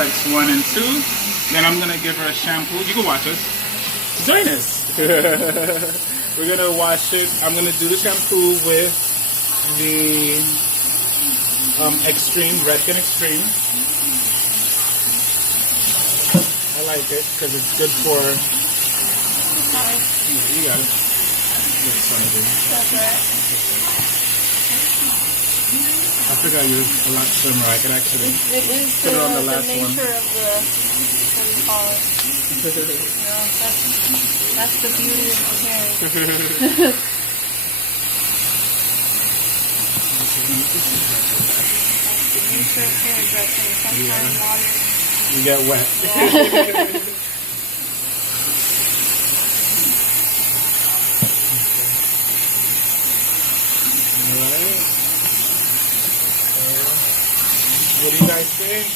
effects 1 and 2. Then I'm gonna give her a shampoo. You can watch us. Join us. We're gonna wash it. I'm gonna do the shampoo with the Extreme, Redken Extreme. I like it because it's good for... Sorry. Yeah, you got it. That's right. I forgot you was a lot slimmer. I could actually It is put it on the the last nature one. of the, what do you call it? You know, that's the beauty of the hair. That's the nature of hairdressing. Sometimes water. You get wet. Yeah. Alright. What do you guys think?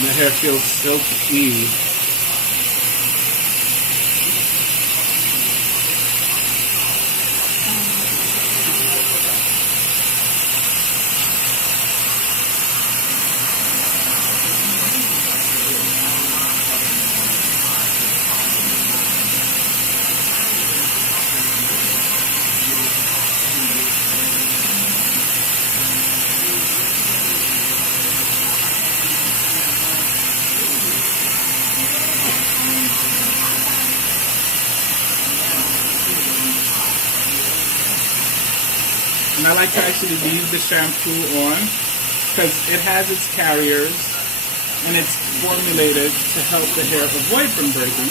The hair feels silky. And I like to actually leave the shampoo on because it has its carriers and it's formulated to help the hair avoid from breaking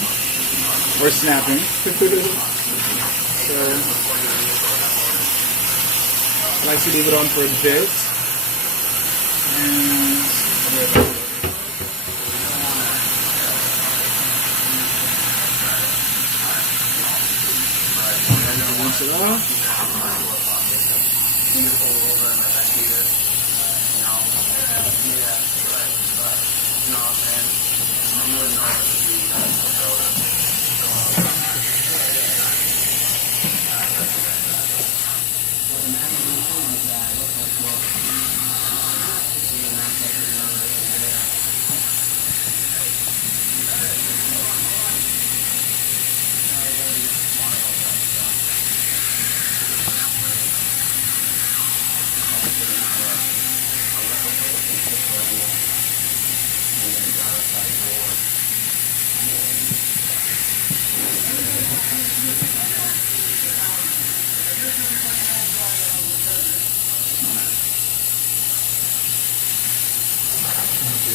or snapping. So I like to leave it on for a bit. And rinse it off.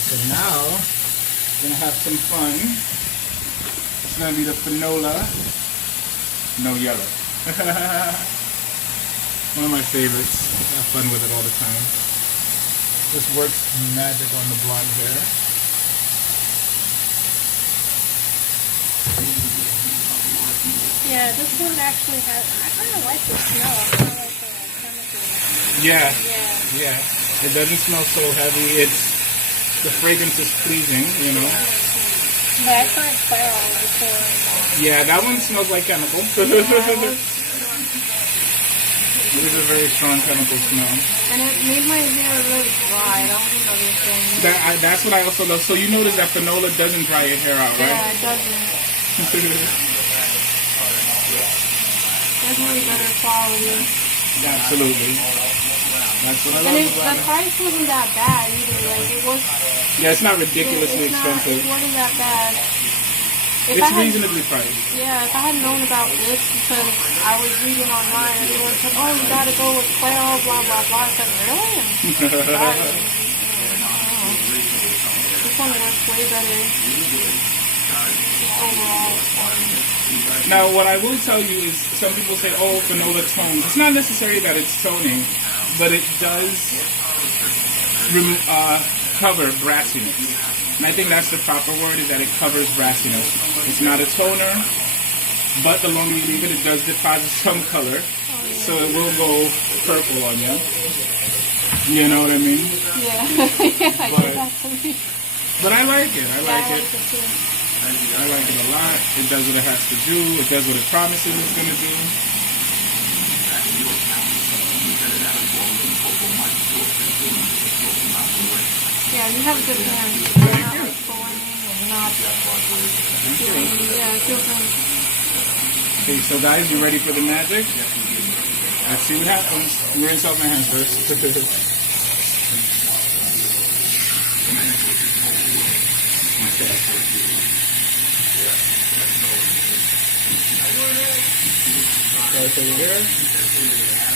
So now, we're gonna have some fun. It's gonna be the Fanola No Yellow. One of my favorites. I have fun with it all the time. This works magic on the blonde hair. Yeah, this one actually has, I kind of like the smell. I kind of like the chemical. Yeah, Yeah. yeah. It doesn't smell so heavy. The fragrance is pleasing, you know. But I tried Clairol before. Yeah, that one smells like chemical. It is a very strong chemical smell. And it made my hair really dry. That was another thing. That's what I also love. So you notice that Fanola doesn't dry your hair out, right? Yeah, it doesn't. Definitely better quality. Absolutely. That's what I love. And the price wasn't that bad either. Like it was. Yeah, it's not ridiculously expensive. It wasn't that bad. It's reasonably priced. Yeah, if I had known about this, because I was reading online, everyone said, "Oh, you gotta go with Clairol, blah blah blah." I said, "Really?" This one works way better overall. Now, what I will tell you is, some people say, "Oh, Fanola tones." It's not necessary that it's toning, but it does cover brassiness. And I think that's the proper word, is that it covers brassiness. It's not a toner, but the longer you leave it, it does deposit some color. So it will go purple on you. You know what I mean? Yeah, yeah, I did that to me. But I like it. I Yeah, like I it. like it too. I like it a lot. It does what it has to do. It does what it promises it's going to do. Yeah, you have good hands. You're not like pulling and not doing, yeah, it feels really Okay, so guys, you ready for the magic? Let's see what happens. I'm rinse off my hands first. Start over here.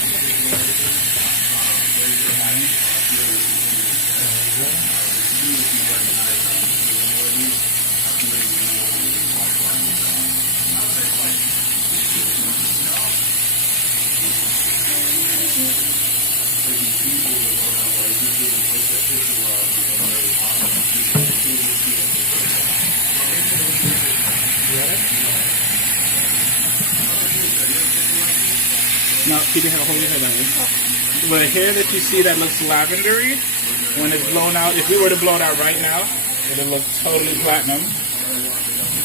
Now, keep your head, hold your head that way. The hair that you see that looks lavendery, when it's blown out, if we were to blow it out right now, it'll look totally platinum.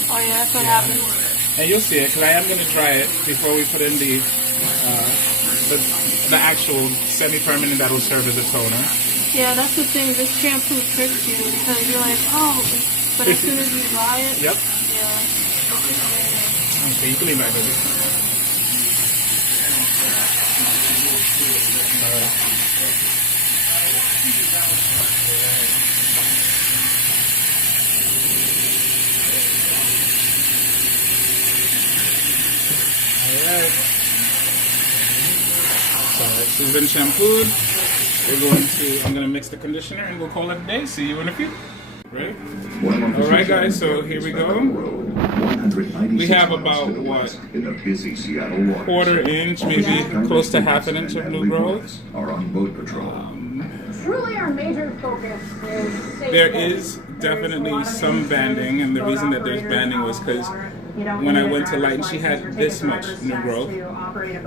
Oh yeah, that's what happens. And you'll see it, because I am going to dry it before we put in the actual semi-permanent that will serve as a toner. Yeah, that's the thing. This shampoo tricks you because you're like, oh, but as soon as you dry it, Yep. yeah. Okay, you can leave that, baby. Alright. So she's been shampooed. I'm gonna mix the conditioner and we'll call it a day. See you in a few. Right? Alright guys, so here we go. We have about what? Quarter inch, maybe close to half an inch of new growth. Truly our major focus is There is definitely some banding, and the reason that there's banding was because when I went to lighten, she had this much new growth.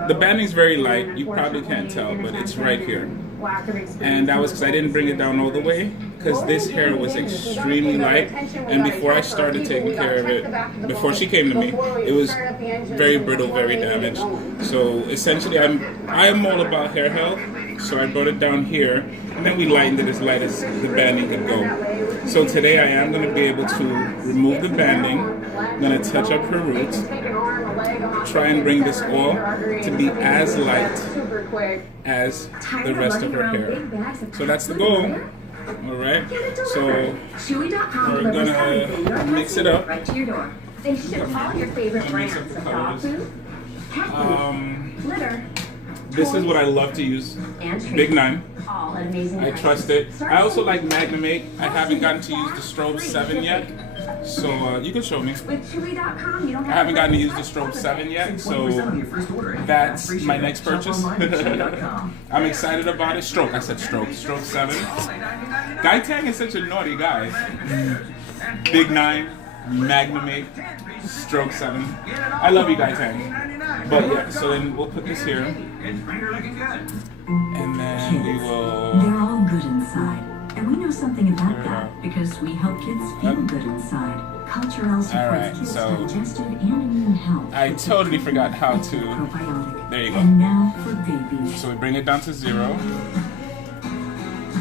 The banding's very light, you probably can't tell, but it's right here. And that was because I didn't bring it down all the way, because this hair was extremely light, and before I started taking care of it, before she came to me, it was very brittle, very damaged. So essentially I am all about hair health, so I brought it down here, and then we lightened it as light as the banding could go. So today I am going to be able to remove the banding, I'm going to touch up her roots, try and bring this all to be as light as the rest of her hair. So that's the goal. Alright, so we're going to mix it up. right to your door. They ship all your favorite brands of dog food, cat food, litter, This is what I love to use. Big 9. all at amazing I prices. trust it. I also like Magnum 8. I haven't gotten to use the Strobe 7 yet. So you can show me. With Chewy.com, you don't I have haven't gotten to use the Strobe 7 yet, so that's my next purchase. I'm excited about it. Stroke, I said Stroke. Stroke 7. Guy Tang is such a naughty guy. Big 9, Magnum 8, Stroke 7. I love you, Guy Tang. But yeah, so then we'll put this here. And then we will... They're all good inside. And we know something about that because we help kids feel good inside. Culturelle supports Alright, kids' so digestive and immune health. I totally forgot how to... Probiotic. There you go. And now for babies. So we bring it down to 0.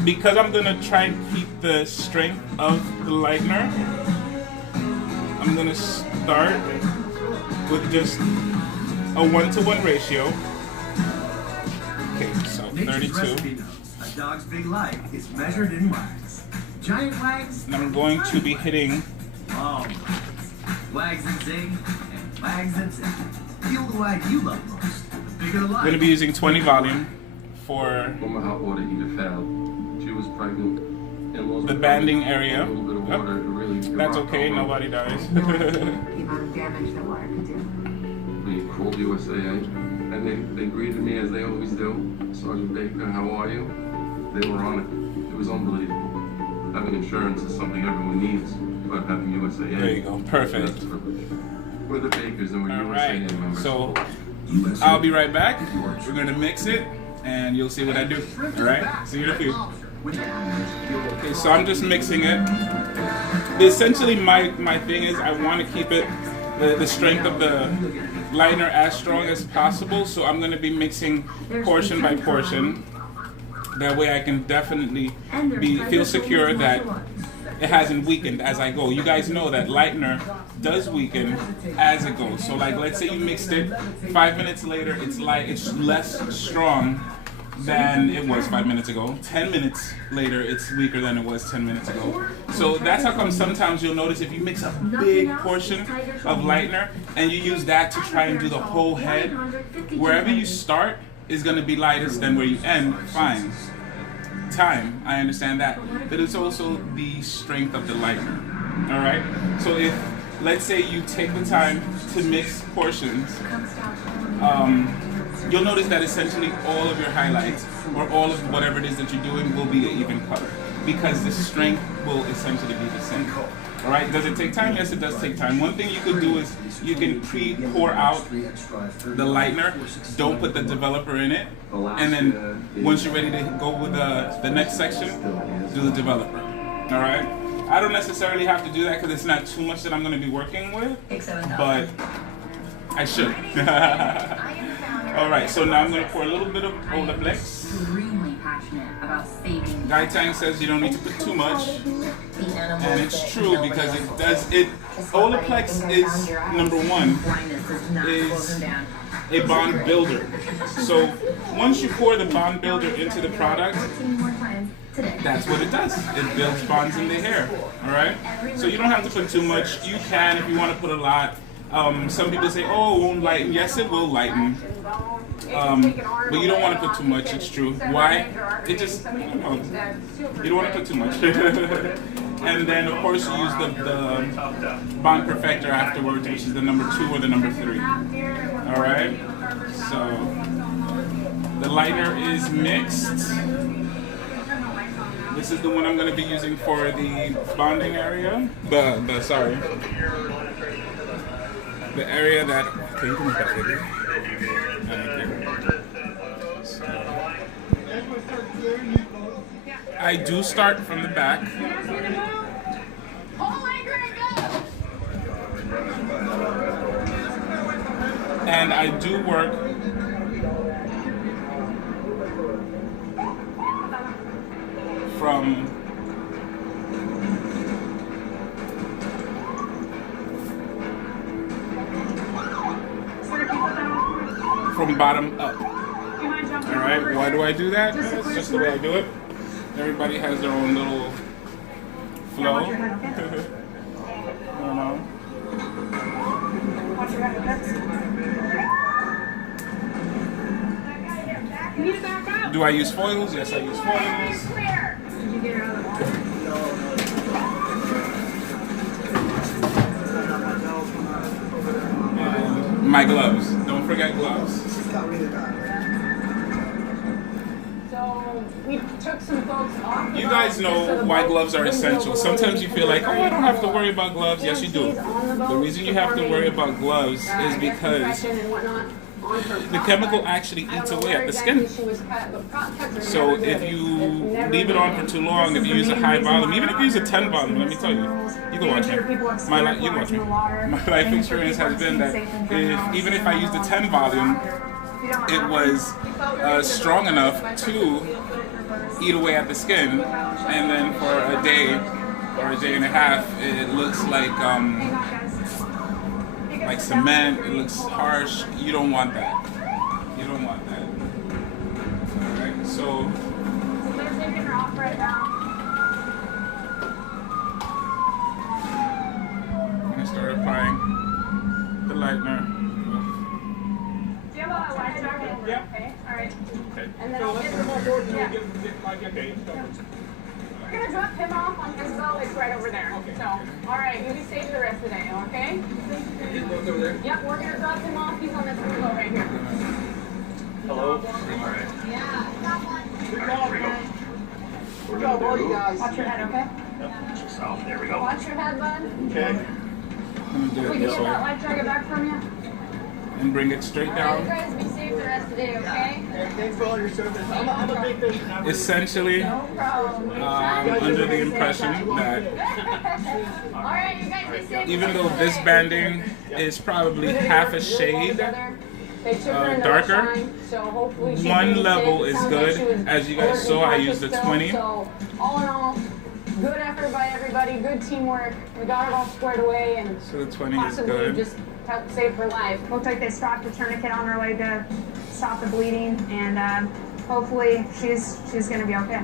Because I'm going to try and keep the strength of the lightener, I'm going to start with just a 1-to-1 ratio. Okay, so 32. A dog's big life is measured in wags. Giant wags, And I'm going to be hitting long wags. Wags that zig and wags that zig. Feel the wag you love most. The bigger the I'm life. going to be using 20 volume for When my hot water heater failed, she was pregnant and lost the her banding belly. area. A little bit of Yep. water to really That's okay, nobody dies. The amount of damage that water could do. We called USAA, and they greeted me as they always do. Sergeant Baker, how are you? They were on it. It was unbelievable. Having insurance is something everyone needs, but having USAA. There you go, perfect. That's a privilege. We're the Bakers and we're Alright, USAA members. so I'll be right back. We're going to mix it, and you'll see what I do. Alright, see you in a few. Okay, so I'm just mixing it. Essentially, my thing is I want to keep it the strength of the lightener as strong as possible. So I'm going to be mixing portion by portion. That way, I can definitely feel secure that it hasn't weakened as I go. You guys know that lightener does weaken as it goes. So like, let's say you mixed it, 5 minutes later, it's less strong than it was 5 minutes ago. 10 minutes later, it's weaker than it was 10 minutes ago. So that's how come sometimes you'll notice if you mix a big portion of lightener and you use that to try and do the whole head, wherever you start is gonna be lightest than where you end, fine. Time, I understand that, but it's also the strength of the lightener. All right. So if, let's say, you take the time to mix portions, you'll notice that essentially all of your highlights or all of whatever it is that you're doing will be an even color because the strength will essentially be the same. All right. Does it take time? Yes, it does take time. One thing you could do is you can pour out the lightener. Don't put the developer in it. And then once you're ready to go with the next section, do the developer. All right. I don't necessarily have to do that because it's not too much that I'm going to be working with, but I should. All right. So now I'm going to pour a little bit of Olaplex. Guy Tang says you don't need to put too much, and it's true because it does. Olaplex is number one. Is a bond builder. So once you pour the bond builder into the product, that's what it does. It builds bonds in the hair. All right. So you don't have to put too much. You can if you want to put a lot. Some people say, "Oh, it won't lighten." Yes, it will lighten. But you don't want to put too much. It's true. Why? It just you don't want to put too much. And then of course you use the bond perfector afterwards, which is the number 2 or the number 3. All right. So the lightener is mixed. This is the one I'm going to be using for the bonding area. Sorry. The area that. Okay, you can make that video. I do start from the back. And I do work from bottom up. Alright, why do I do that? It's just the way I do it. Everybody has their own little flow. I don't know. Do I use foils? Yes, I use foils. And my gloves. Don't forget gloves. We took some folks off. You guys know why gloves are essential. Sometimes you feel like, oh, I don't have to worry about gloves. Yes, you do. The reason you have to worry about gloves is because the chemical actually eats away at the skin. So if you leave it on for too long, if you use a high volume, even if you use a 10 volume, let me tell you, you can watch me. You watch me. My life experience has been that even if I used a 10 volume, it was strong enough to eat away at the skin, and then for a day or a day and a half, it looks like cement. It looks harsh. You don't want that. You don't want that. All right. So they're taking her off right now. I'm gonna start applying the lightener. Yeah. Okay, all right. Okay. And then I'll get the whole board. Yeah. We're gonna drop him off on his boat. It's right over there. Okay. So, all right, you be safe the rest of the day, okay? His boat's over there? Yep, we're gonna drop him off. He's on this blue boat right here. Hello? Yeah. We're gonna do. Watch your head, okay? There we go. Watch your head, bud. Okay. I'm gonna do Can it we this get way. that life jacket back from you? and bring it straight down. You guys be safe the rest of the day, okay? Thanks for all your service. I'm a big fish. Essentially, No problem. under the impression that Alright, you guys be safe. even though this banding is probably half a shade darker, one level is good. As you guys saw, I used the 20. So, all in all, good effort by everybody, good teamwork. We got it all squared away and So the 20 is possibly good. just helped save her life. Looks like they strapped a tourniquet on her leg to stop the bleeding, and hopefully she's gonna be okay.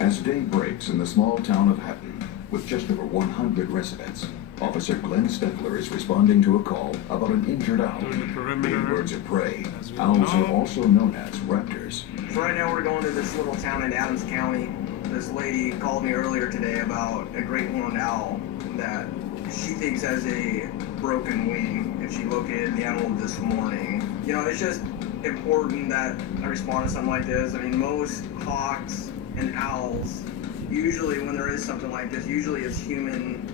As day breaks in the small town of Hatton, with just over 100 residents, Officer Glenn Steffler is responding to a call about an injured owl. Being birds of prey, owls are also known as raptors. So right now we're going to this little town in Adams County. This lady called me earlier today about a great horned owl that she thinks has a broken wing, and she located the animal this morning. You know, it's just important that I respond to something like this. I mean, most hawks and owls, usually when there is something like this, usually it's human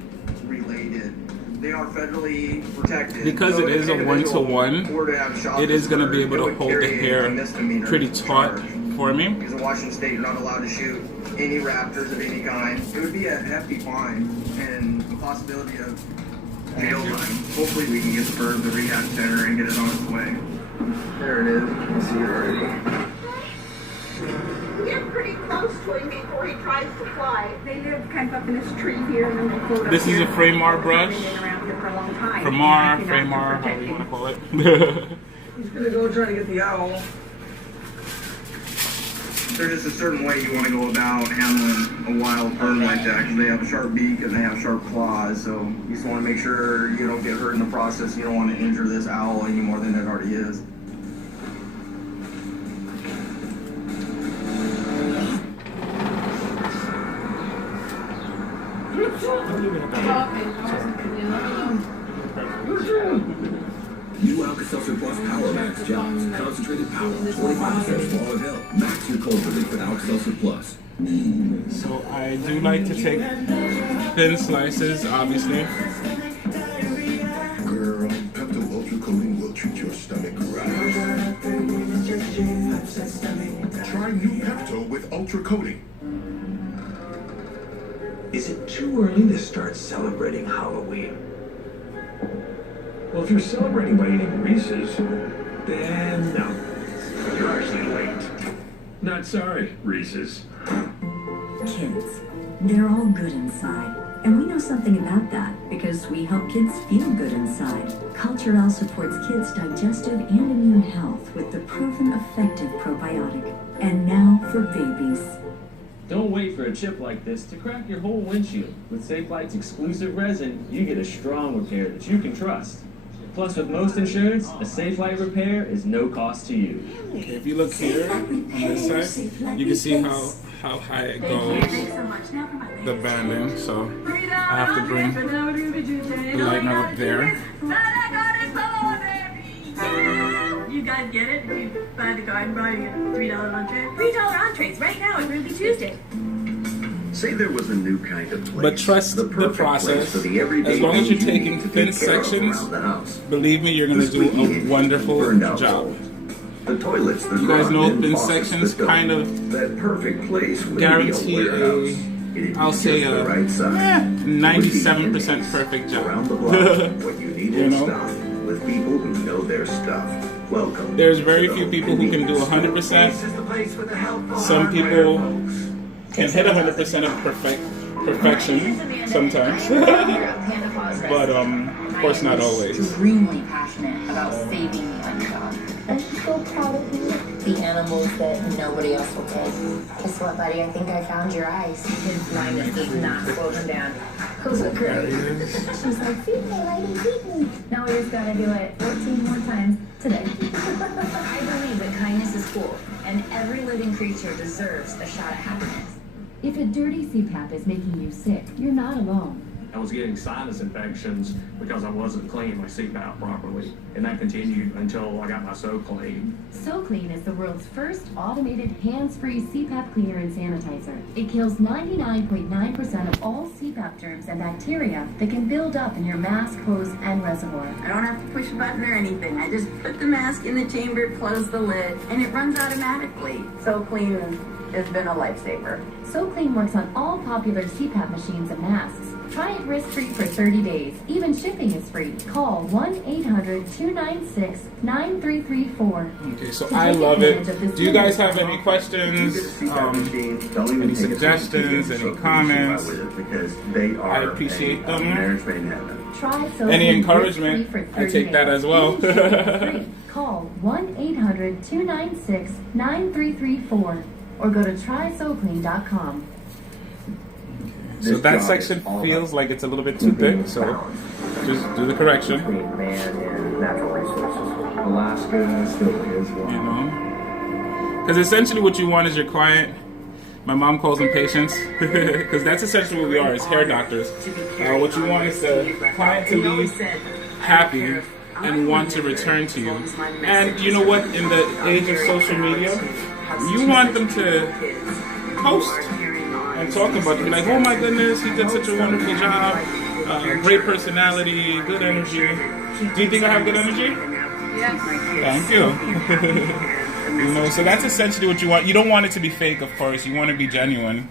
related. They are federally protected. Because So it if is a an individual 1-to-1, were to have shot it is this going to bird, be able it to would hold the carry a hair misdemeanor pretty taut charge. for me. Because in Washington State, you're not allowed to shoot any raptors of any kind. It would be a hefty fine and a possibility of jail time. Hopefully we can get the bird to the rehab center and get it on its way. There it is. You can see it already. Get pretty close to him before he tries to fly. They live kind of up in this tree here, and then they This is a Framar brush. around here for a long time. Framar, Framar, however you want to call it. He's gonna go try to get the owl. There's just a certain way you want to go about handling a wild bird like that, because they have a sharp beak and they have sharp claws, so you just want to make sure you don't get hurt in the process. You don't want to injure this owl any more than it already is. New Alka-Seltzer Plus Power Max Gels. Concentrated power. 25% smaller hill. Max your cold relief with Alka-Seltzer Plus. So I do like to take thin slices, obviously. Girl, Pepto Ultra Coating will treat your stomach right. Try new Pepto with Ultra Coating. Is it too early to start celebrating Halloween? Well, if you're celebrating by eating Reese's, then no. You're actually late. Not sorry, Reese's. Kids, they're all good inside. And we know something about that because we help kids feel good inside. Culturelle supports kids' digestive and immune health with the proven effective probiotic. And now for babies. Don't wait for a chip like this to crack your whole windshield. With Safelite's exclusive resin, you get a strong repair that you can trust. Plus, with most insurance, a Safelite repair is no cost to you. Okay, if you look here on this side, you can see how high it goes, the banding. So I have to bring the lightener up there. You guys get it? If you buy the garden bar, you get $3 entree. $3 entrees right now at Ruby Tuesday. Say there was a new kind of place. But trust the perfect process. place for the everyday As long as you're things you taking need to thin take care of sections, around the house. believe me, you're going to do a wonderful Burned out job. bulbs. The toilets that You guys run know in thin faucets sections that don't. kind of That perfect place would guarantee be a warehouse. I'll say a 97% perfect job. Around the block, what you need is stuff with people who know their stuff. Welcome. There's very few people who can do 100%. Some people can hit 100% of perfection sometimes, but of course not always. Extremely passionate about saving the underdog. I'm so proud of you. The animals that nobody else will take. Guess what, buddy? I think I found your eyes. His blindness does not slow him down. Those look great. She's like, feed me, lady, feed me. Now we just gotta do it 14 more times today. I believe that kindness is cool, and every living creature deserves a shot at happiness. If a dirty CPAP is making you sick, you're not alone. I was getting sinus infections because I wasn't cleaning my CPAP properly. And that continued until I got my SoClean. SoClean is the world's first automated hands-free CPAP cleaner and sanitizer. It kills 99.9% of all CPAP germs and bacteria that can build up in your mask, hose, and reservoir. I don't have to push a button or anything. I just put the mask in the chamber, close the lid, and it runs automatically. SoClean has been a lifesaver. SoClean works on all popular CPAP machines and masks. Try it risk-free for 30 days. Even shipping is free. Call 1-800-296-9334. Okay, so I love it. Do you guys have any questions, any suggestions, any comments? I appreciate them. Any encouragement, I take that as well. Call 1-800-296-9334 or go to trysoclean.com. So that section feels like it's a little bit too thick, so just do the correction. Alaska still is one. You know? Because essentially what you want is your client, my mom calls them patients, because that's essentially what we are as hair doctors. What you want is the client to leave happy and want to return to you. And you know what? In the age of social media, you want them to post and talk about it. Be like, oh my goodness, he did such a wonderful job. Great personality, good energy. Do you think I have good energy? Yes. Thank you. You know, so that's essentially what you want. You don't want it to be fake, of course. You want to be genuine.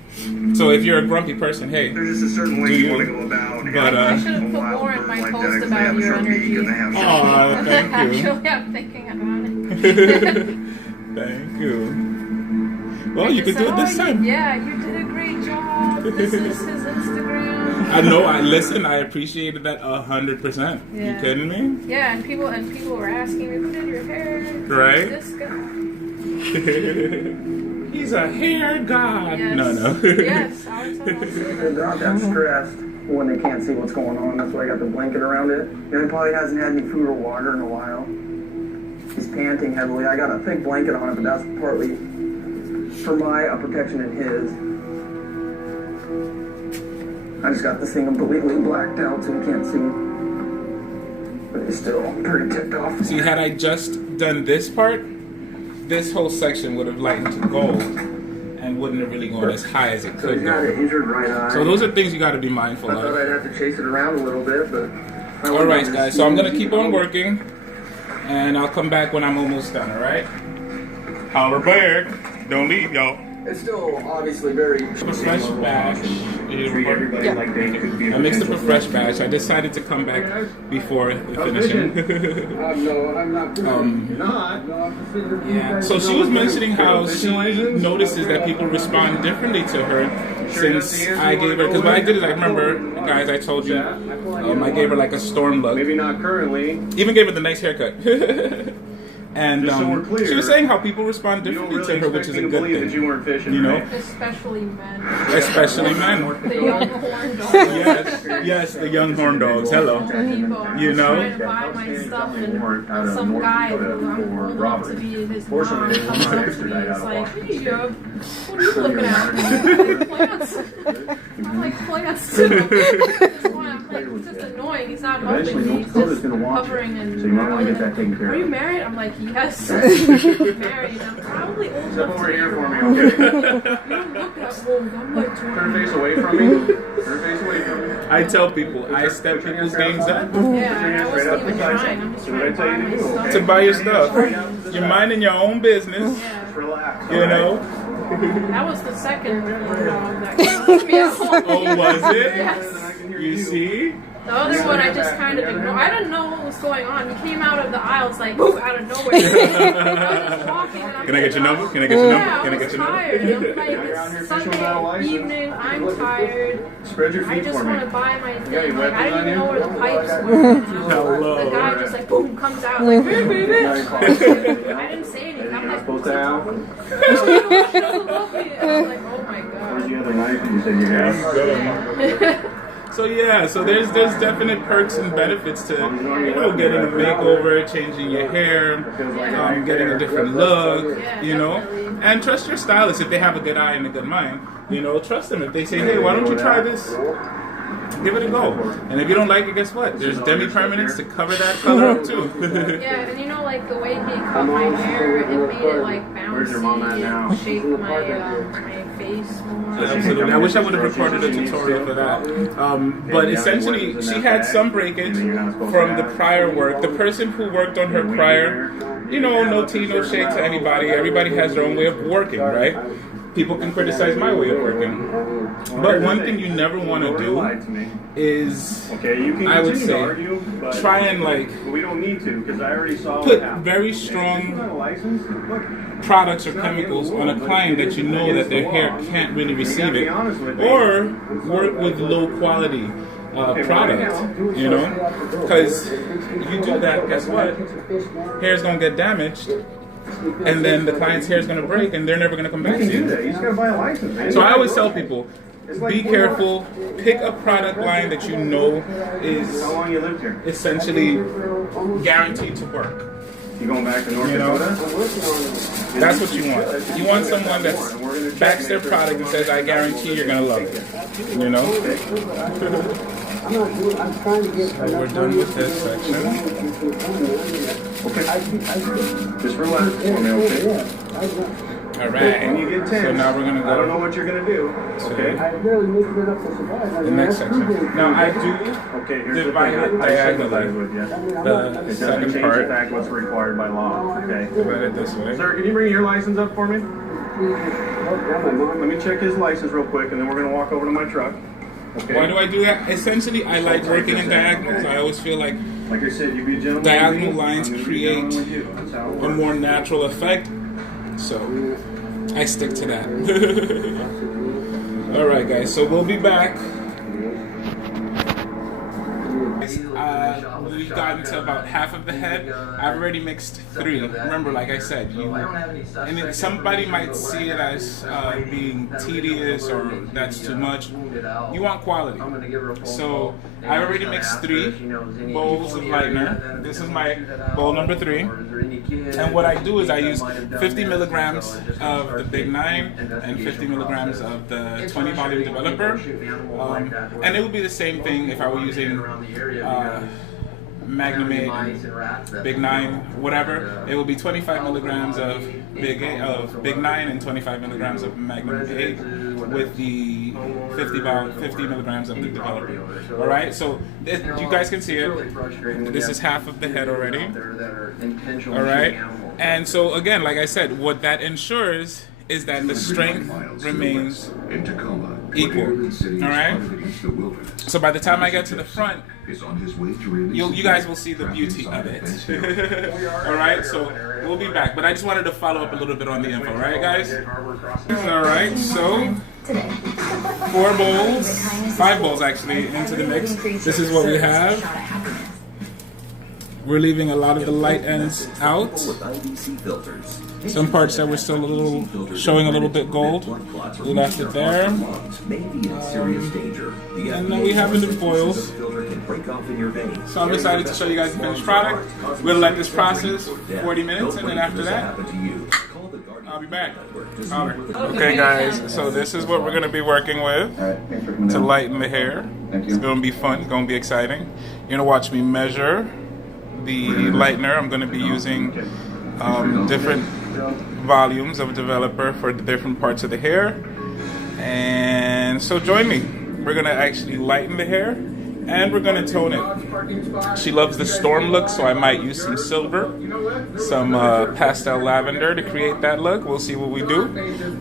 So if you're a grumpy person, hey, There's just a certain way you want to go about it. But, I should have put more in my post about your energy. Aw, thank you. Actually, I'm thinking about it. Thank you. Well, you could do it this time. Yeah, you did a great job. This is his Instagram. I know. Listen. I appreciated that 100%. Yeah. You kidding me? Yeah, and people were asking me, who did your hair? Right. This guy. He's a hair god. Yes. No. Yes. The dog got stressed when they can't see what's going on. That's why I got the blanket around it. And he probably hasn't had any food or water in a while. He's panting heavily. I got a thick blanket on it, but that's partly for my protection and his. I just got this thing completely blacked out so he can't see. But he's still pretty ticked off. See, had I just done this part, this whole section would have lightened to gold and wouldn't have really gone as high as it So could he's got go. an injured right eye. So those are things you got to be mindful I thought of. I'd have to chase it around a little bit, but... All right, guys. So I'm going to keep on working, and I'll come back when I'm almost done, all right? Holler back. Don't leave, y'all. It's still obviously very... A fresh batch. Everybody like they could be I mixed up a fresh batch. I decided to come back before the finishing. No, I'm not. You're not. Yeah. So she was mentioning how she notices that people respond differently to her since I gave her, because what I did is, I remember, guys, I told you, I gave her like a storm look. Maybe not currently. Even gave her the nice haircut. And Just so we're clear, she was saying how people respond You don't differently really to her, which expect is me a to good believe thing. that you weren't fishing, You know? right? Especially men. Especially men. The young horn dogs. Yes, the young horn dogs. Hello. People. You know? Trying to buy my stuff, and some guy who I'm old enough to be his mom comes up to me and is like, hey, what are you looking at? I'm like, plants. I like plants too. I'm like, it's just annoying. He's not helping me. He's just hovering and So you might want to get that taken care are of. you married? I'm like, yes. I'm married. I'm probably old Step enough over to here be for me, your mom. okay? You don't look that old. I'm like 20. Turn her face away from me. Turn her face away from me. I tell people, I step people's games up. Yeah, I wasn't even trying. I'm just trying to buy my stuff. To buy your stuff. You're minding your own business. Yeah. Relax. You know? That was the second dog that came me out. Oh, was it? Yes. You see? The other one I just kind of ignored. I didn't know what was going on. He came out of the aisles like boop, out of nowhere. I was just walking. And Can I get your number? Can I get your number? Yeah, Can I get your number? tired. I'm like, it's Sunday evening. I'm tired. Spread your I feet just for want me. to buy my got thing. any Like, I weapons didn't on even you? know where the pipes were. Hello. The guy just like boom comes out like, hey, baby. I didn't say anything. I'm like, Supposed to have? I'm like, oh my god. Where's the other knife that you said you had? So yeah, so there's definite perks and benefits to, you know, getting a makeover, changing your hair, getting a different look, you know, and trust your stylist if they have a good eye and a good mind. You know, trust them if they say, hey, why don't you try this? give it a go. And if you don't like it, guess what? There's demi-permanents to cover that color up too. Yeah, and you know, like the way he cut my hair, it made it like bouncy and shape my face more. Absolutely. I wish I would have recorded a tutorial for that. But essentially, she had some breakage from the prior work. The person who worked on her prior, you know, no tea, no shake to anybody. Everybody has their own way of working, right? People can criticize my way of working. But one thing you never want to do is, I would say, try and like put very strong products or chemicals on a client that you know that their hair can't really receive it. Or work with low quality product, you know? Because you do that, guess what? Hair's going to get damaged. And then the client's hair is going to break, and they're never going to come back to you. You just got to buy a license, man. So I always tell people, be careful. Pick a product line that you know is essentially guaranteed to work. You going back to North Dakota? That's what you want. You want someone that backs their product and says, "I guarantee you're going to love it." You know. So we're done with this section. Okay. Just relax for me, okay? All right. When you get 10, so now we're gonna go. I don't know what you're gonna do. Okay. The next section. Now I do divide it diagonally. The second part. Back what's required by law. Okay. Divide it this way. Sir, can you bring your license up for me? Let me check his license real quick, and then we're gonna walk over to my truck. Okay. Why do I do that? Essentially, I like working in diagonals. I always feel like I said, you be a gentleman. Diagonal lines create a more natural effect. So I stick to that. All right, guys. So we'll be back. We've gotten to about half of the head. I've already mixed 3. Remember, like I said, and somebody might see it as being tedious or that's too much. You want quality. So I've already mixed 3 bowls of lightener. This is my bowl number 3. And what I do is I use 50 milligrams of the Big 9 and 50 milligrams of the 20 volume developer. And it would be the same thing if I were using Magnum 8, Big 9, whatever. It will be 25 milligrams of Big 9 and 25 milligrams of Magnum 8 with the 50 milligrams of the developer. All right, so you guys can see it. This is half of the head already. All right, and so again, like I said, what that ensures is that the strength remains equal. All right. So by the time I get to the front, you guys will see the beauty of it. All right. So we'll be back, but I just wanted to follow up a little bit on the info, right, guys? All right. So 4 bowls, 5 bowls actually into the mix. This is what we have. We're leaving a lot of the light ends out. Some parts that were still showing a little bit gold. We left it there. And then we have it in foils. So I'm excited to show you guys the finished product. We'll let this process 40 minutes, and then after that, I'll be back. Okay, guys, so this is what we're going to be working with to lighten the hair. It's going to be fun. It's going to be exciting. You're going to watch me measure the lightener. I'm going to be using different volumes of developer for the different parts of the hair. And so join me. We're going to actually lighten the hair and we're going to tone it. She loves the storm look, so I might use some silver, some pastel lavender to create that look. We'll see what we do.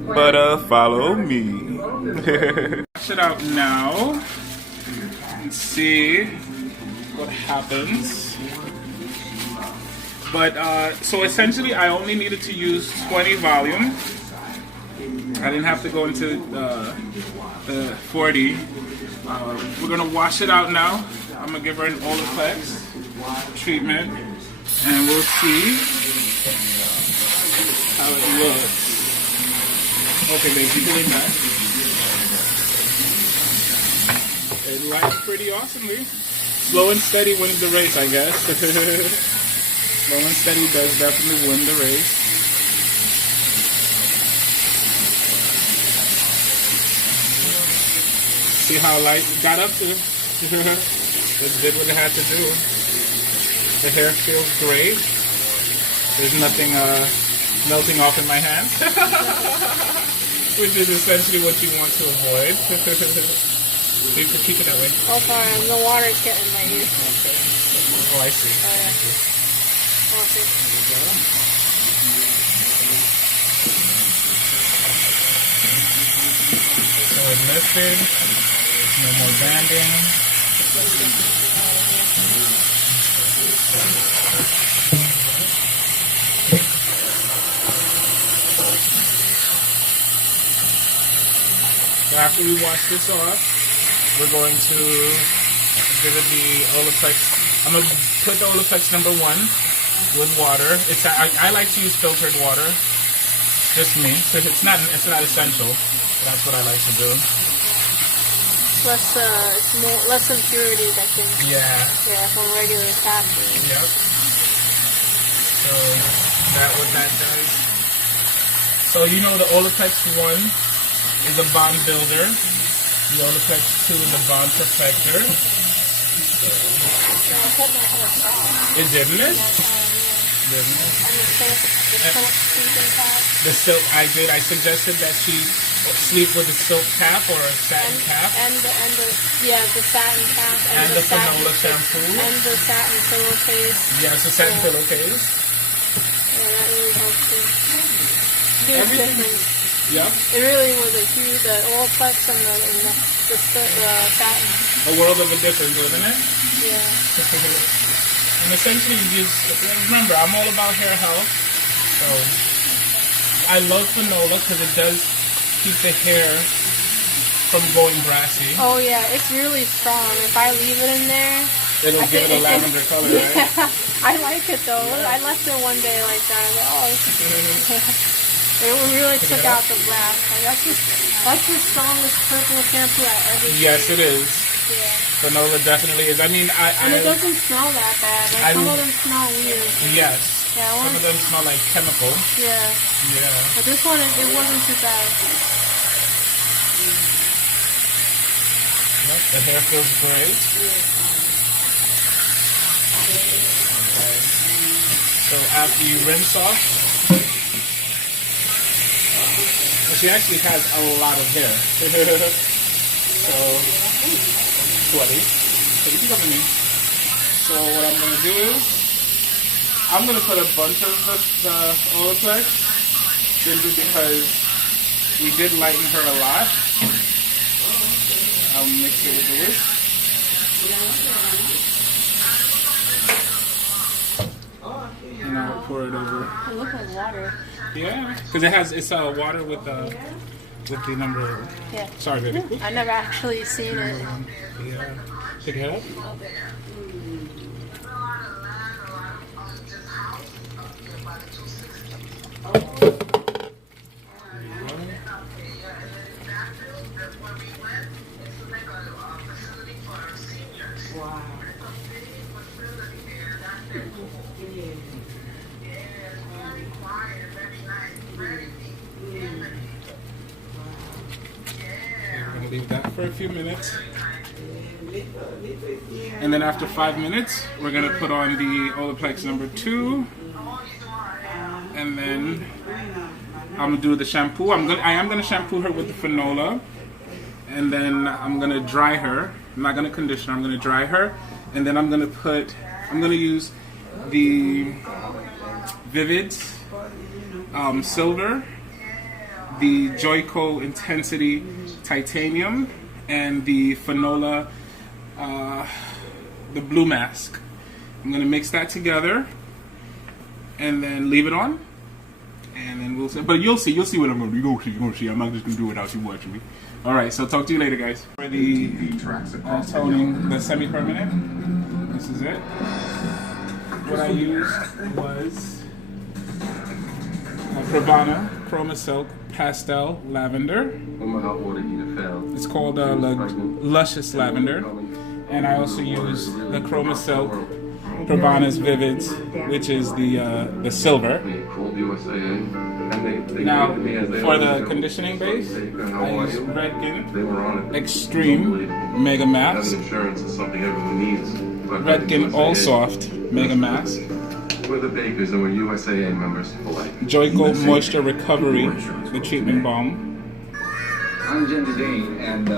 But follow me. Wash it out now and see what happens. But so essentially I only needed to use 20 volume. I didn't have to go into the 40. We're gonna wash it out now. I'm gonna give her an Olaplex treatment and we'll see how it looks. Okay, babe, keep doing that. It lights pretty awesomely. Slow and steady wins the race, I guess. Slow and steady does definitely win the race. See how light it got up to? It did what it had to do. The hair feels great. There's nothing melting off in my hand, which is essentially what you want to avoid. You can keep it that way. Oh, sorry, the water's getting in my ear. Okay. Oh, I see. Oh, yeah. Oh, I see. So it's lifted. No more banding. So after we wash this off, we're going to give it the Olaplex. I'm going to put the Olaplex number 1 with water. I like to use filtered water. Just me. It's not essential. That's what I like to do. Less impurities, I think. Yeah. Yeah, from regular tap. Yep. So what that does. So you know the Olaplex 1 is a bond builder. The Olaplex 2 is a bond perfector. It didn't it? The silk, I did. I suggested that she sleep with a silk cap or a satin cap. The satin cap. And the Fanola shampoo. And the satin pillowcase. Yes, the satin pillowcase. Yeah, that really helps too. Huge difference. Yeah. It really was a huge, the Olaplex and the satin. A world of a difference, wasn't it? Yeah. And essentially, remember, I'm all about hair health. So I love Fanola because it does keep the hair from going brassy. Oh yeah, it's really strong. If I leave it in there, it'll give it a lavender color, right? Yeah, I like it though. I left it one day like that. I was like, oh, it really took out the brass. Like, that's the strongest purple shampoo I ever used. Yes, it is. Yeah. Fanola definitely is. I mean, and it doesn't smell that bad. Like some of them smell weird. Yes. Yeah, some of them smell like chemical. Yeah. Yeah. But this one, it wasn't too bad. Yep, the hair feels great. Okay. So after you rinse off, she actually has a lot of hair. So, sweaty. So you can come to me. So what I'm going to do is, I'm going to put a bunch of the Olaplex, simply because we did lighten her a lot. I'll mix it with the whisk. And I'll pour it over. It looks like water. Yeah, because it's water with the number. Yeah. Sorry, baby. I've never actually seen it. Yeah. Pick it up. Leave that for a few minutes. And then after 5 minutes, we're going to put on the Olaplex number 2. And then I'm going to do the shampoo. I am going to shampoo her with the Fanola. And then I'm going to dry her. I'm not going to condition her. I'm going to dry her. And then I'm going to use the Vivid Silver, the Joico Intensity Titanium, and the Fanola, the Blue Mask. I'm going to mix that together and then leave it on, and then we'll see. But you'll see what I'm going to do. You're going to see. I'm not just going to do it without you watching me. All right, so talk to you later, guys. For the toning, the semi-permanent, this is it. What I used was Pravana Chroma Silk Pastel Lavender. It's called Luscious Lavender. And I also use the Chroma Silk Pravana's Vivids, which is the silver. And they Now, greeted me as they for always the do. conditioning base, How I are use you? Redken They were on it. Extreme Mega Mask, Having insurance is something everyone needs. But Redken All Soft Mega Mask, We're the Bakers and we're USAA members for life. Joico Moisture Recovery, the treatment balm, I'm Jim Devine, and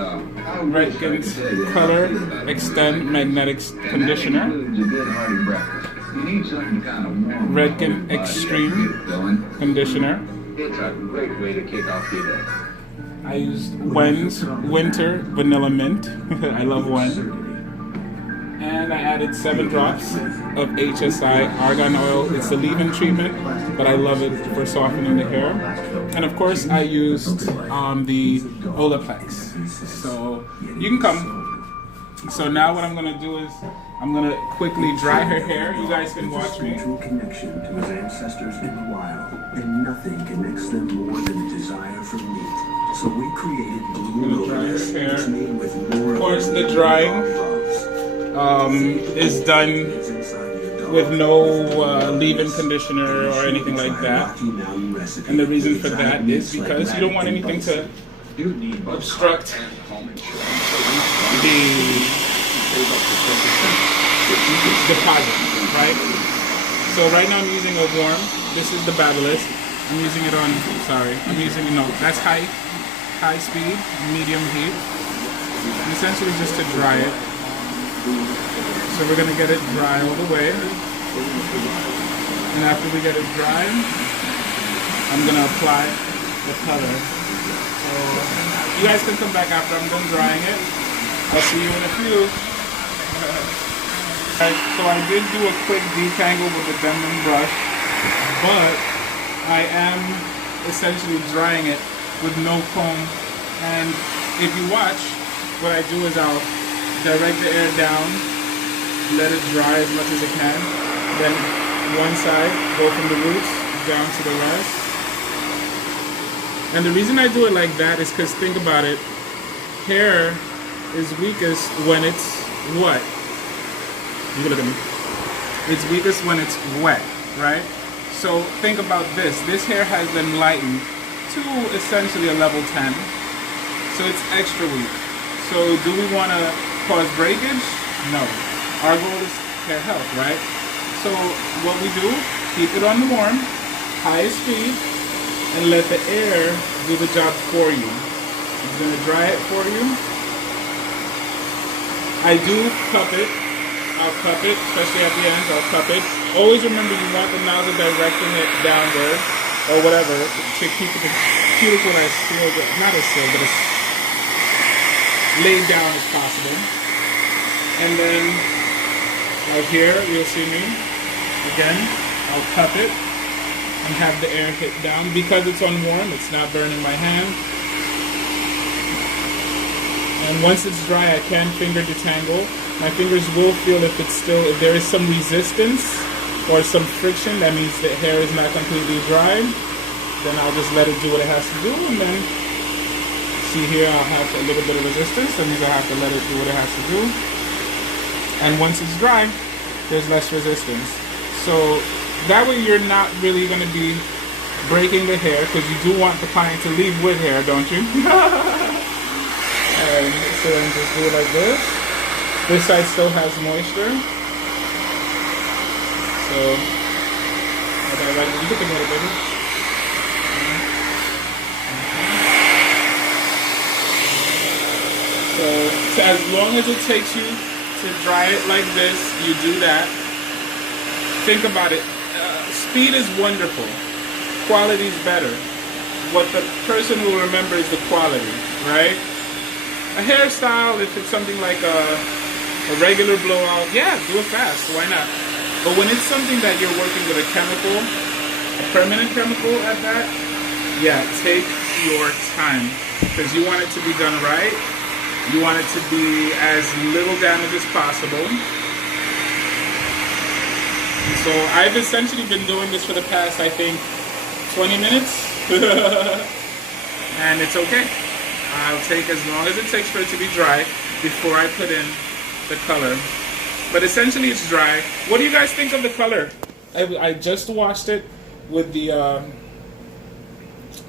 Redken's Color Extend Magnetic Conditioner, a good hearty breakfast. You need something kind of warm. Redken Extreme Conditioner. It's a great way to kick off your day. I used Wen's Winter Vanilla Mint. I love Wen. And I added 7 drops of HSI Argan Oil. It's the leave-in treatment, but I love it for softening the hair. And of course, I used the Olaplex. So you can come. So now what I'm gonna do is I'm gonna quickly dry her hair. You guys can watch me. Spiritual connection to his ancestors in the wild, and nothing connects them more than a desire for meat. So we created Blue Wilderness. It's made with more. Of course, the drying is done with no leave-in conditioner or anything like that. And the reason for that is because you don't want anything to obstruct the deposit, right? So right now I'm using a warm. This is the Battlist. I'm using it on, I'm using, that's high speed, medium heat. And essentially just to dry it. So we're gonna get it dry all the way. And after we get it dry, I'm gonna apply the color. So you guys can come back after I'm done drying it. I'll see you in a few. Alright, so I did do a quick detangle with the Denman brush, but I am essentially drying it with no comb. And if you watch, what I do is I'll direct the air down, let it dry as much as it can, then one side, go from the roots down to the rest. And the reason I do it like that is because, think about it, hair is weakest when it's what? You can look at me. It's weakest when it's wet, right? So think about this. This hair has been lightened to essentially a level 10. So it's extra weak. So do we want to cause breakage? No. Our goal is hair health, right? So what we do, keep it on the warm, highest speed, and let the air do the job for you. It's going to dry it for you. I do cup it. I'll cup it, especially at the ends, I'll cup it. Always remember you want the nozzle directing it downward, or whatever, to keep the cuticle as sealed, not as sealed, but as laid down as possible. And then out here, you'll see me, again, I'll cup it and have the air hit down. Because it's on warm, it's not burning my hand. And once it's dry, I can finger detangle. My fingers will feel if there is some resistance or some friction, that means the hair is not completely dry. Then I'll just let it do what it has to do, and then see here I'll have a little bit of resistance. That means I have to let it do what it has to do. And once it's dry, there's less resistance. So that way you're not really going to be breaking the hair, because you do want the client to leave with hair, don't you? And so then just do it like this. This side still has moisture. So, you can think about it, baby. So as long as it takes you to dry it like this, you do that. Think about it. Speed is wonderful. Quality is better. What the person will remember is the quality, right? A hairstyle, if it's something like a regular blowout, yeah, do it fast, why not? But when it's something that you're working with a chemical, a permanent chemical at that, yeah, take your time. Because you want it to be done right. You want it to be as little damage as possible. And so I've essentially been doing this for the past, I think, 20 minutes. And it's okay. I'll take as long as it takes for it to be dry before I put in the color. But essentially it's dry. What do you guys think of the color? I just watched it with the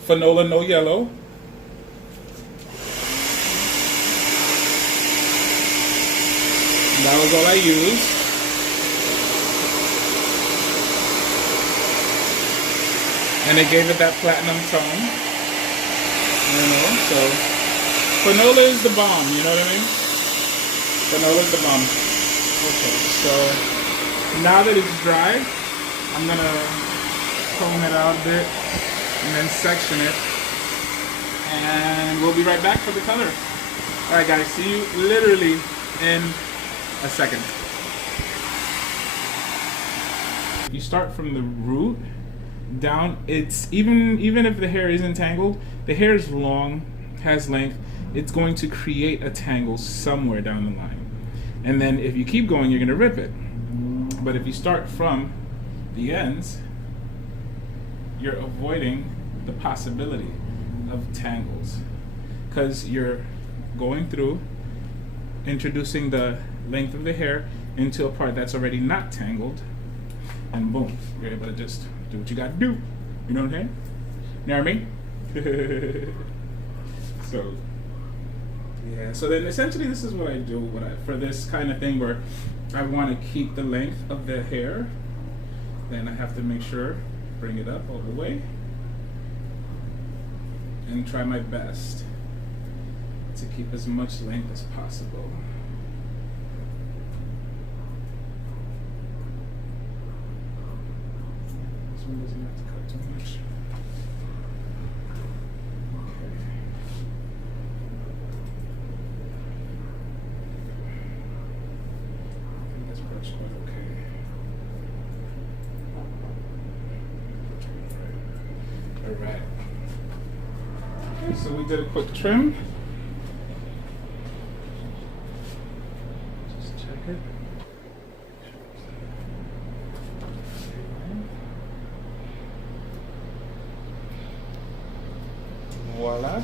Fanola No Yellow. That was all I used. And it gave it that platinum tone. You know, so Fanola is the bomb, you know what I mean? Fanola is the bomb. Okay, so now that it's dry, I'm gonna comb it out a bit and then section it. And we'll be right back for the color. Alright guys, see you literally in a second. You start from the root down. It's even if the hair isn't tangled, the hair is long, has length, it's going to create a tangle somewhere down the line. And then if you keep going, you're going to rip it. But if you start from the ends, you're avoiding the possibility of tangles, because you're going through, introducing the length of the hair into a part that's already not tangled, and boom, you're able to just do what you gotta do. You know what I'm saying? You know what I mean? So yeah, so then essentially this is what I do for this kind of thing where I want to keep the length of the hair. Then I have to make sure, bring it up all the way, and try my best to keep as much length as possible. This one doesn't have to cut too much. Okay. I think that's pretty quite okay. All right. Okay, so we did a quick trim. Just check it. Voila.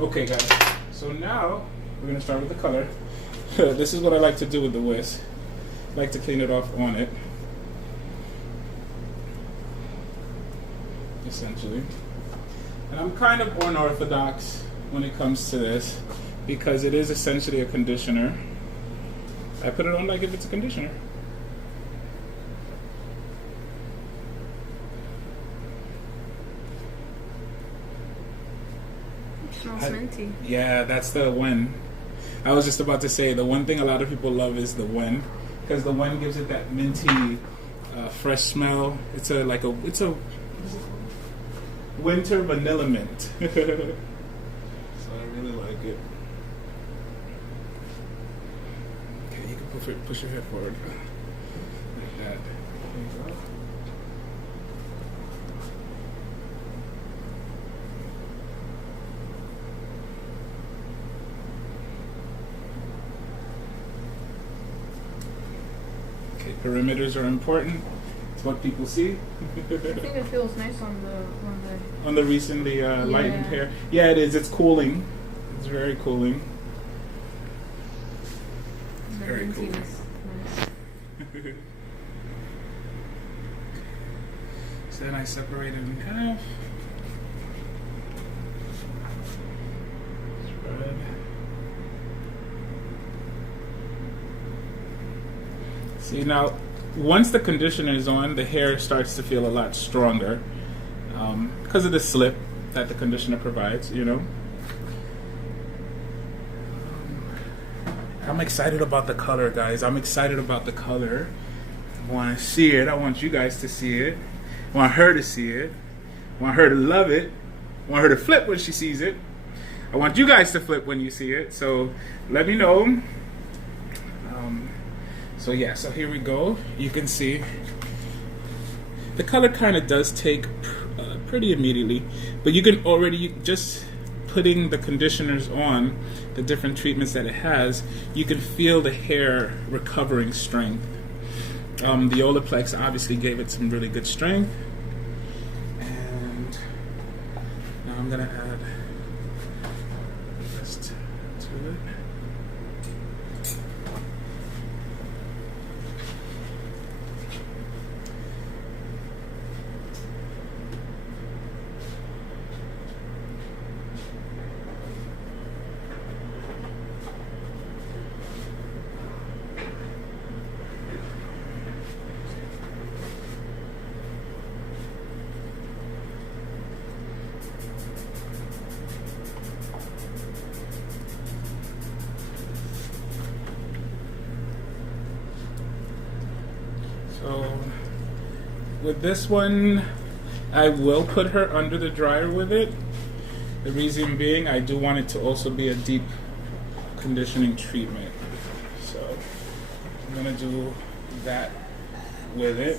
Okay guys, so now we're going to start with the color. This is what I like to do with the whisk. I like to clean it off on it, essentially. And I'm kind of unorthodox when it comes to this, because it is essentially a conditioner. I put it on like if it's a conditioner. It smells minty. Yeah, that's the Wen. I was just about to say, the one thing a lot of people love is the Wen, because the Wen gives it that minty, fresh smell. It's a winter vanilla mint. So I really like it. Okay, you can push your head forward like that. There you go. Okay, perimeters are important. It's what people see. I think it feels nice on the recently lightened hair. Yeah, it is. It's cooling. It's very cooling. It's very cool. Nice. So then I separate it in half. Spread. See, now, once the conditioner is on, the hair starts to feel a lot stronger because of the slip that the conditioner provides, you know. I'm excited about the color, guys. I'm excited about the color. I want to see it. I want you guys to see it. I want her to see it. I want her to love it. I want her to flip when she sees it. I want you guys to flip when you see it. So let me know. So yeah, so here we go. You can see the color kind of does take pretty immediately, but you can already, just putting the conditioners on, the different treatments that it has, you can feel the hair recovering strength. The Olaplex obviously gave it some really good strength. And now I'm gonna add the rest to it. So with this one, I will put her under the dryer with it. The reason being, I do want it to also be a deep conditioning treatment. So I'm gonna do that with it.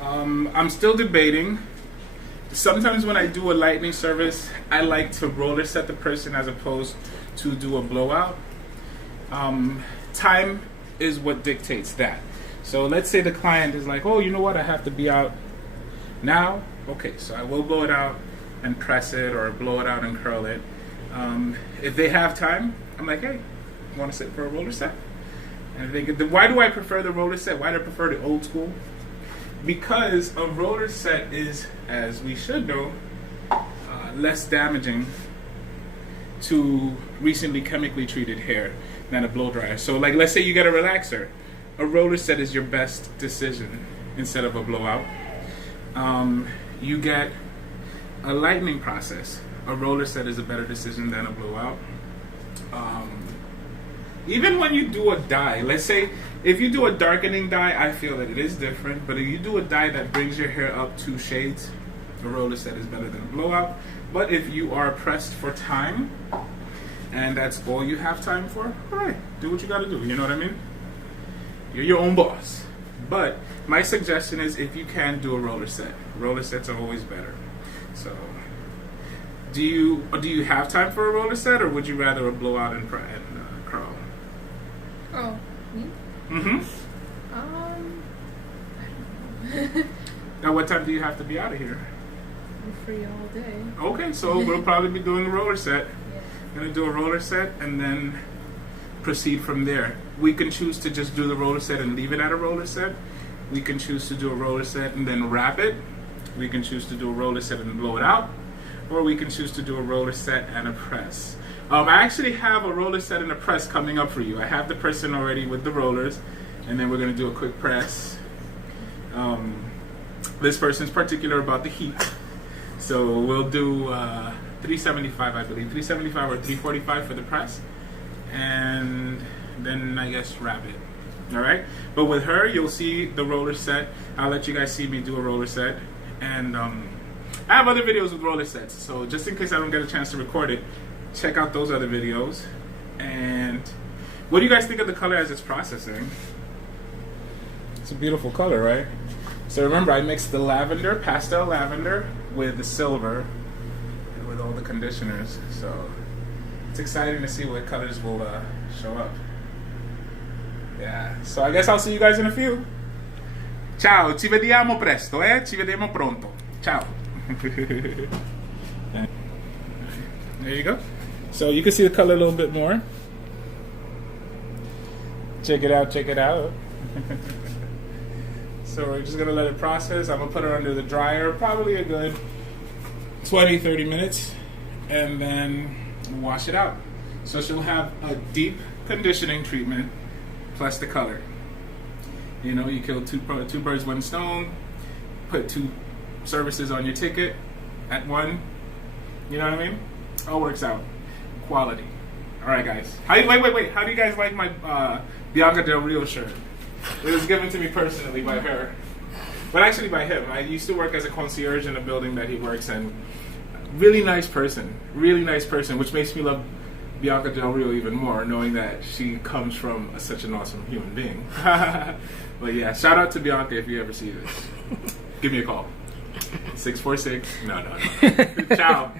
I'm still debating. Sometimes when I do a lightning service, I like to roller set the person as opposed to do a blowout. Time is what dictates that. So let's say the client is like, oh, you know what, I have to be out now. Okay, so I will blow it out and press it, or blow it out and curl it. If they have time, I'm like, hey, you want to sit for a roller set? And they get why do I prefer the roller set? Why do I prefer the old school? Because a roller set is, as we should know, less damaging to recently chemically treated hair than a blow dryer. So like, let's say you get a relaxer. A roller set is your best decision instead of a blowout. You get a lightening process. A roller set is a better decision than a blowout. Even when you do a dye, let's say if you do a darkening dye, I feel that it is different. But if you do a dye that brings your hair up 2 shades, a roller set is better than a blowout. But if you are pressed for time, and that's all you have time for, all right, do what you gotta do, you know what I mean? You're your own boss. But my suggestion is, if you can, do a roller set. Roller sets are always better. So, do you have time for a roller set, or would you rather a blowout and curl? Oh, me? Mm-hmm. I don't know. Now, what time do you have to be out of here? I'm free all day. Okay, so we'll probably be doing a roller set. I'm gonna do a roller set and then proceed from there. We can choose to just do the roller set and leave it at a roller set. We can choose to do a roller set and then wrap it. We can choose to do a roller set and blow it out. Or we can choose to do a roller set and a press. I actually have a roller set and a press coming up for you. I have the person already with the rollers, and then we're gonna do a quick press. This person's particular about the heat. So we'll do 375, I believe. 375 or 345 for the press. And then I guess wrap it. Alright? But with her, you'll see the roller set. I'll let you guys see me do a roller set. And I have other videos with roller sets. So just in case I don't get a chance to record it, check out those other videos. And what do you guys think of the color as it's processing? It's a beautiful color, right? So remember, I mixed the lavender, pastel lavender, with the silver and with all the conditioners. So it's exciting to see what colors will show up. Yeah, so I guess I'll see you guys in a few. Ciao, ci vediamo presto, ci vediamo pronto. Ciao. There you go. So you can see the color a little bit more. Check it out, check it out. So we're just gonna let it process. I'm gonna put her under the dryer, probably a good 20-30 minutes, and then wash it out. So she'll have a deep conditioning treatment plus the color. You know, you kill two birds, one stone. Put 2 services on your ticket at one. You know what I mean? All works out. Quality. All right, guys. Wait. How do you guys like my Bianca Del Rio shirt? It was given to me personally by her, but actually by him. I used to work as a concierge in a building that he works in. Really nice person, which makes me love Bianca Del Rio even more, knowing that she comes from such an awesome human being. But yeah, shout out to Bianca if you ever see this. Give me a call. 646. No. Ciao.